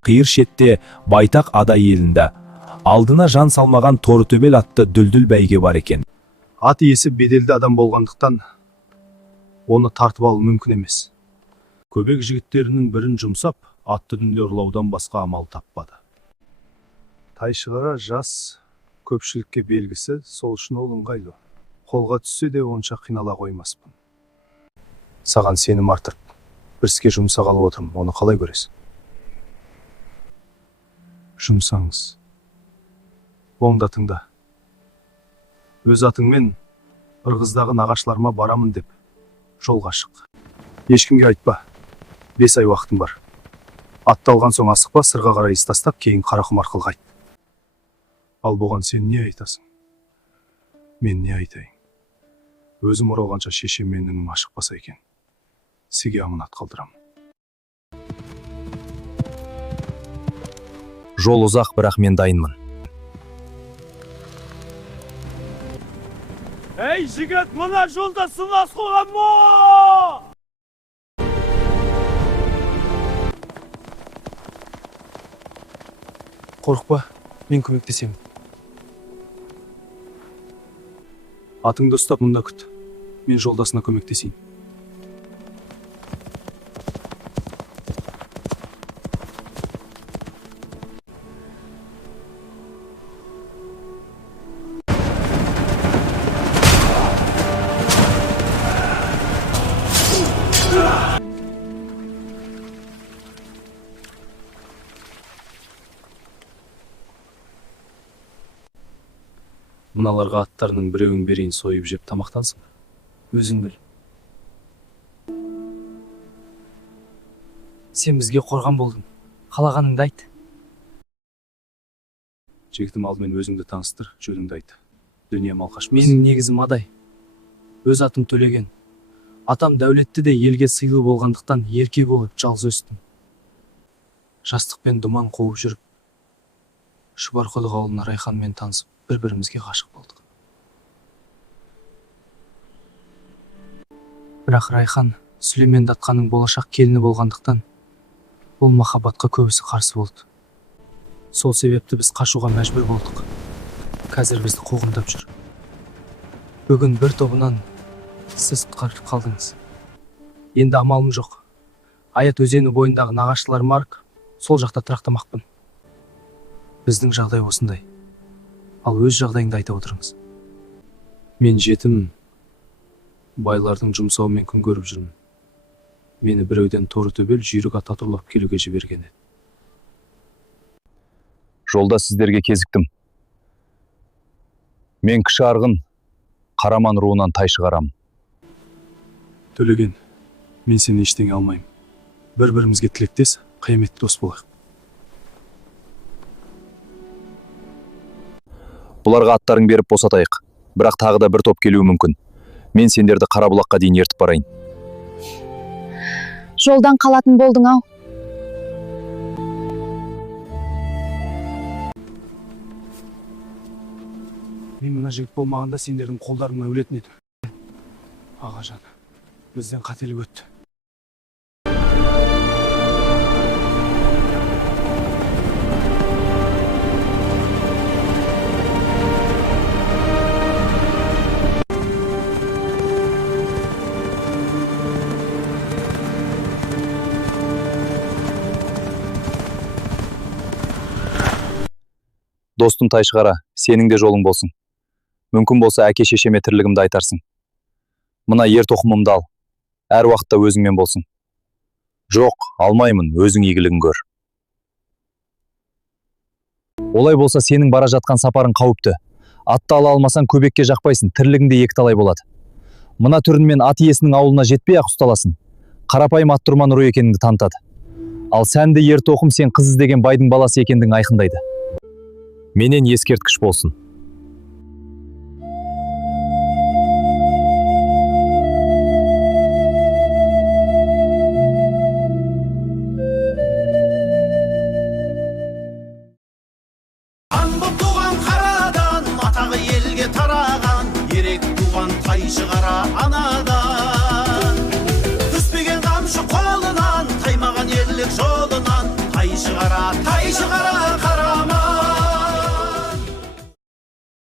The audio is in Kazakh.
Қиыр шетте байтақ адай елінде алдына жан салмаған Торытөбел атты дүлдүл бәйге бар екен. Ат иесі беделді адам болғандықтан оны тартып алу мүмкін емес. Көбек жігіттерінің бірін жұмсап, атты дүнде ұрлаудан басқа амал таппады. Тайшығара жас көпшілікке белгісі, сол үшін ол ыңғайлы. Қолға түссе де онша қинала қоймаспын. Саған сенім артып, бір іске жұмсағалы отырмын, оны қалай көресің? Жұмсаңыз. Оңда тыңда. Өз атыңмен Ырғыздағы нағашыларыма барамын деп жолға шық. Ешкімге айтпа. 5 ай уақытың бар. Атты алған соң асықпа, сырға қарай із тастап, кейін Қарақұм арқылы қайт. Ал бұған сен не айтасың? Мен не айтайын? Өзім оралғанша шешем менің ашықпаса екен. Сізге аманат қалдырамын. Жол ұзақ, бірақ мен дайынмын. Ей жігіт, мына жолда сынас қойған мо! Қорықпа, мен көмектесемін. Атыңды ұстап мұнда күт. Мен жолдасына көмектесейін. Мыналарға аттарының біреуін берейін, сойып жеп тамақтансың. Өзің біл. Сен бізге қорған болдың. Қалағаныңды айт. Жігітім, алдымен өзіңді таныстыр, жөніңді айт. Дүние малқашпыз. Менің негізім Адай. Өз атым Төлеген. Атам дәулетті де елге сыйлы болғандықтан ерке болып жалғыз өстім. Жастықпен думан қуып жүріп, Шұбарқұдық ауылына Райханмен танысып, бір-бірімізге ғашық болдық. Бірақ Райхан Сүлеймен Датқаның болашақ келіні болғандықтан ол махаббатқа көбісі қарсы болды. Сол себепті біз қашуға мәжбүр болдық. Қазір бізді қуғындап жүр. Бүгін бір тобынан сіз құтқарып қалдыңыз. Енді амалым жоқ. Аят өзені бойындағы нағашылар Марк сол жақта тұрақтамақпын. Біздің жағдай осындай. Ал өз жағдайыңды айта отырыңыз. Мен жетім, байлардың жұмсауымен күн көріп жүрмін. Мені біреуден Торытөбел жүйрік ат атырлап келуге жіберген еді. Жолда сіздерге кезіктім. Мен кіші арғын, Қараман руынан Тайшығарамын. Төлеген, мен сені ештеңе алмаймын. Бір-бірімізге тілектес, қияметті дос болайық. Бұларға аттарын беріп босатайық. Бірақ тағы да бір топ келуі мүмкін. Мен сендерді Қарабұлаққа дейін ертіп барайын. Жолдан қалатын болдың ау. Мен мына жігіт болмағанда сендердің қолдарыңа өлетін еді. Ағажан, бізден қателік өтті. Достым Тайшығара, сенің де жолың болсын. Мүмкін болса әке-шешеме тірлігімді айтарсың. Мына ер тоқымымды ал. Әр уақытта өзіңмен болсын. Жоқ, алмаймын, өзің игілігін көр. Олай болса сенің бара жатқан сапарың қауіпті. Атты ала алмасаң көбекке жақпайсың, тірлігіңде екіталай болады. Мына түрінмен ат иесінің ауылына жетпей-ақ ұсталасың. Қарапайым аттұрман ұры екеніңді танытады. Ал сәнді ер тоқым сен қыз іздеген байдың баласы екендігін айқындайды. Менен ескерткіш болсын. Аңбып туған қарадан, атағы елге тараған, ерек туған Тайшығара анадан. Түспеген қамшы қолынан, таймаған ерлік жолынан, Тайшығара шығара